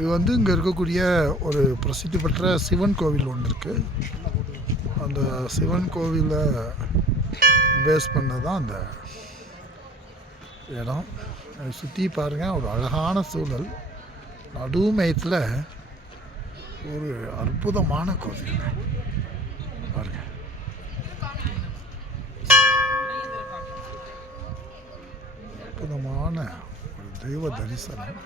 இது வந்து இங்கே இருக்கக்கூடிய ஒரு பிரசித்தி பெற்ற சிவன் கோவில் ஒன்று இருக்குது. அந்த சிவன் கோவிலை பேஸ் பண்ணது தான் அந்த இடம். சுற்றி பாருங்கள், ஒரு அழகான சூழல். நடுமயத்தில் ஒரு அற்புதமான கோவில் பாருங்கள். அற்புதமான ஒரு தெய்வ தரிசனம்.